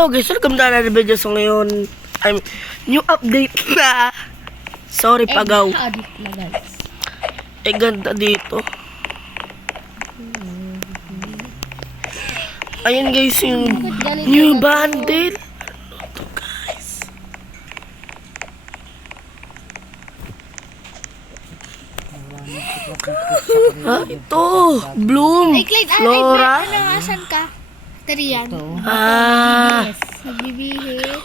Hello guys, welcome to another video. So ngayon, new update na. Sorry pagaw. Edit na guys. Ganda dito. Ayan guys, yung new bundle. Ano to guys? Ito. Bloom. Ay, Clyde, Flora. ano, asan ka? Tarian. Ah. Nagbibihis.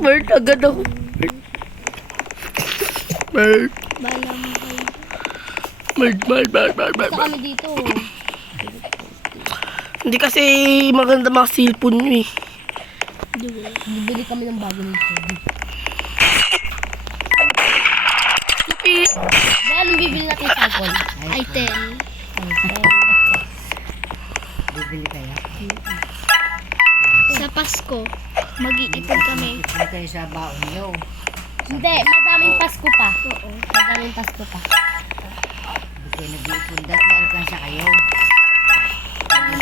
Bird, agad ako. Bird. Balang kayo. Bird. Basta kami dito. Hindi kasi maganda mga cellphone nyo eh. Bibili kami ng bago nito. Dahil anong bibili natin sa cellphone? I-10. Bibili kaya? Sa Pasko, mag-iipon kami. Ipon kayo sa baon nyo. Hindi, madaming Pasko pa. Oo. Madaming Pasko pa. Hindi kayo nag-iipon. Dahil na-alkansya kayo. Ang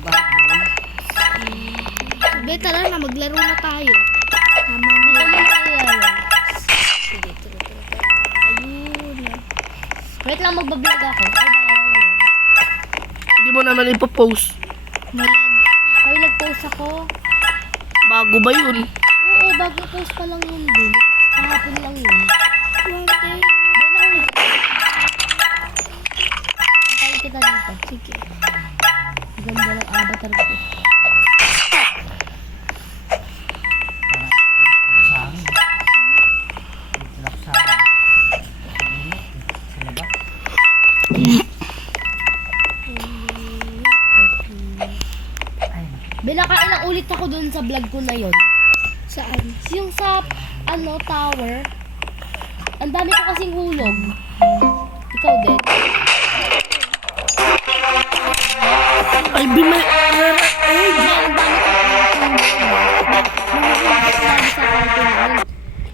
bago. Sabi, tara na, maglaro na tayo. Tama na yun. Sige, tara. Ayun na. Wait lang, magbablog ako. Ay, bawal. Hindi mo naman ipopost. Malag. Ay, nag-post ako. Bago ba yun? Oo, bago post pa lang yun din. Kahapon lang yun. Antayin kita dito. Sige. Ganda ng avatar ko. Parang dito lang sa akin. Sila ba? Ay, Binakailang ulit ako dun sa vlog ko na yon. Saan? Yung sa, tower. Ang dami ko kasing hulog. Ikaw din. Ay, bima... Ay, ang dami ko sa kwarto na yun.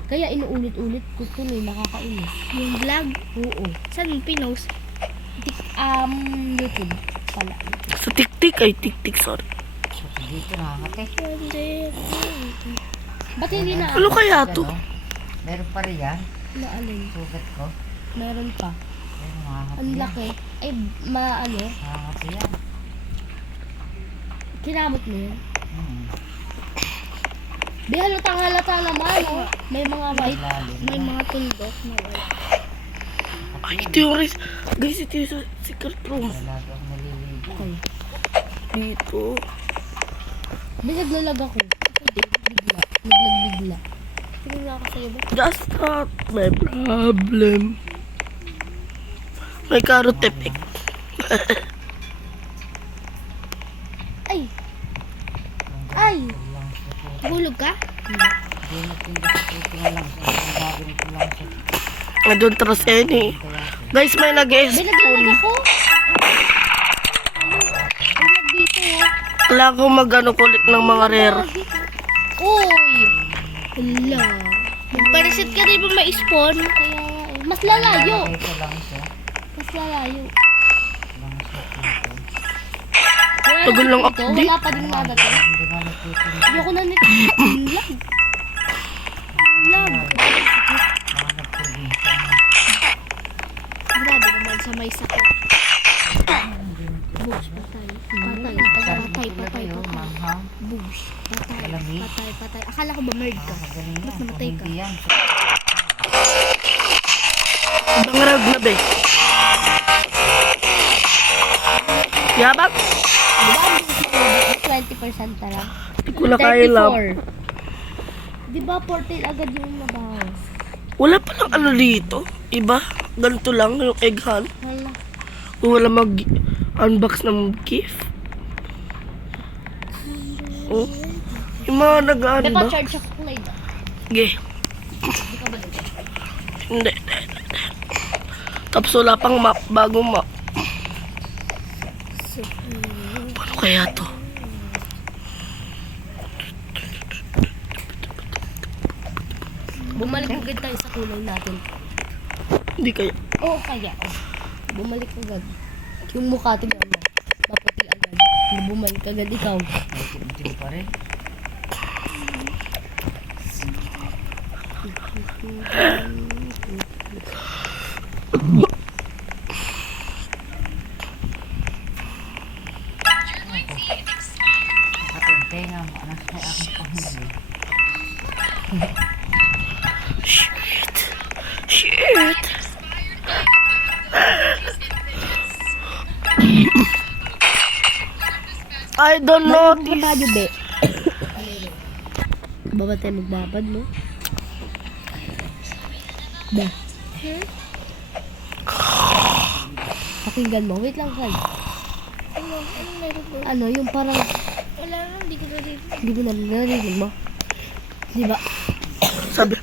Kaya inuulit-ulit ko tuloy, nakakainis. Yung vlog? Oo. Saan yung pinost? YouTube pala. Sa tiktik ay tiktik, sorry. dito nakakate. Ba't hindi na Ano kaya to? Ano? Meron pa rin yan. naalin? Sugat ko. Meron pa. Meron nakakate Ang yan. laki. Ay, Nakakate yan. kinamot mo yun. Hmm. Di halata naman, oh. May mga white. Lalim May na. mga tuldok na white. Ay, ito yung res... Guys, ito yung secret room. Lalo ang naliligo. Okay. Dito. Binaglalag ako. Hindi, bigla. Bigla. Tingnan ako sa'yo ba? Just not my problem. May carrot effect. Ay! Ay! Lang sa puto. Hulog ka? Hindi natinda sa puto na lang. Ang bago nito lang sa I don't trust any. Guys, may Binaglalag nag-spoon. ako. Ang lag dito, oh. Kailangan ko mag-ano kulit ng mga rare. Uy! Hala. Magparisit ka rin ba ma-spawn? Kaya, mas lalayo. Ito lang siya. Mas lalayo. Lang sa puto. Wala Tagal na lang dito, update. wala pa din nada to. Hindi nga nagtitinda. Ayoko na nito. Ang lag. Ang lag. Mga nagprobinsya. Grabe naman sa may sakit. Bugs, patay. Patay. Manghang. Bugs, patay. Malamig. Patay. Akala ko ba merd ka? Magaling yan. Ba't namatay ka? Hindi yan. Ibang rag na be. Yabak? Diba, 20% na lang. Hindi ko na kaya lang. 34. Diba, 14 agad yung nabawas. Wala palang ano dito. Iba? Ganito lang yung egg hunt. Hala. Kung wala mag-unbox ng gift. Oh. Yung mga nag-ano May ba? pa-charge ako kulay ba? Sige. Hindi ka ba doon? Hindi. Tapos wala pang map. Bagong map. Paano kaya to? Bumalik agad tayo sa kulay natin. Hindi kaya. Oo, kaya. Bumalik agad. Yung mukha, tignan mo. Maputi agad. Bumalik agad ikaw. Ay, hindi pa rin. Nakatente nga mo. Anak sa aking pahuli. Shit. I don't know. Trabaho, be. Baba tayo magbabad, no? Ba? Pakinggan mo. Wait lang, Kai. Anong meron doon? Ano, yung parang... Wala na, hindi ko narinig. Hindi ko narinig mo. Di ba? Sabi.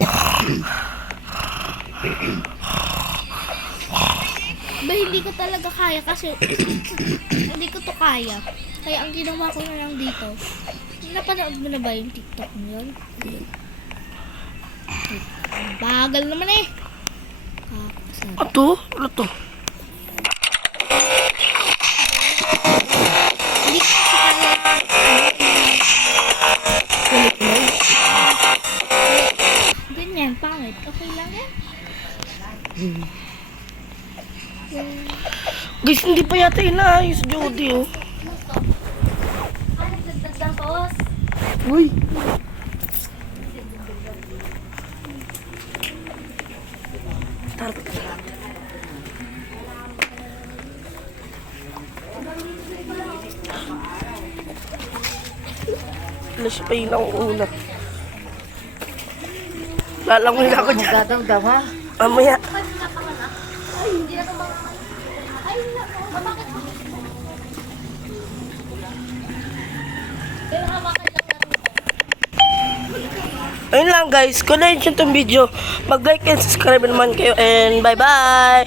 Ba, hindi ko talaga kaya kasi hindi ko to kaya. Kaya ang ginawa ko na lang dito, napanood mo na ba yung TikTok mo yun? Bagal naman eh. Ato? Ano to? Hindi ko kasi kaya. Ganyan, pangit. Okay lang yan. Guys, hindi pa yata inaayos, Jody, oh. Uy. Start. Alas pa yun ang una. Lalangoy na ako dyan. Magdadamdam ha? Mamaya. Ayun lang guys, kung na-enjoy itong video, mag-like and subscribe naman kayo and bye-bye!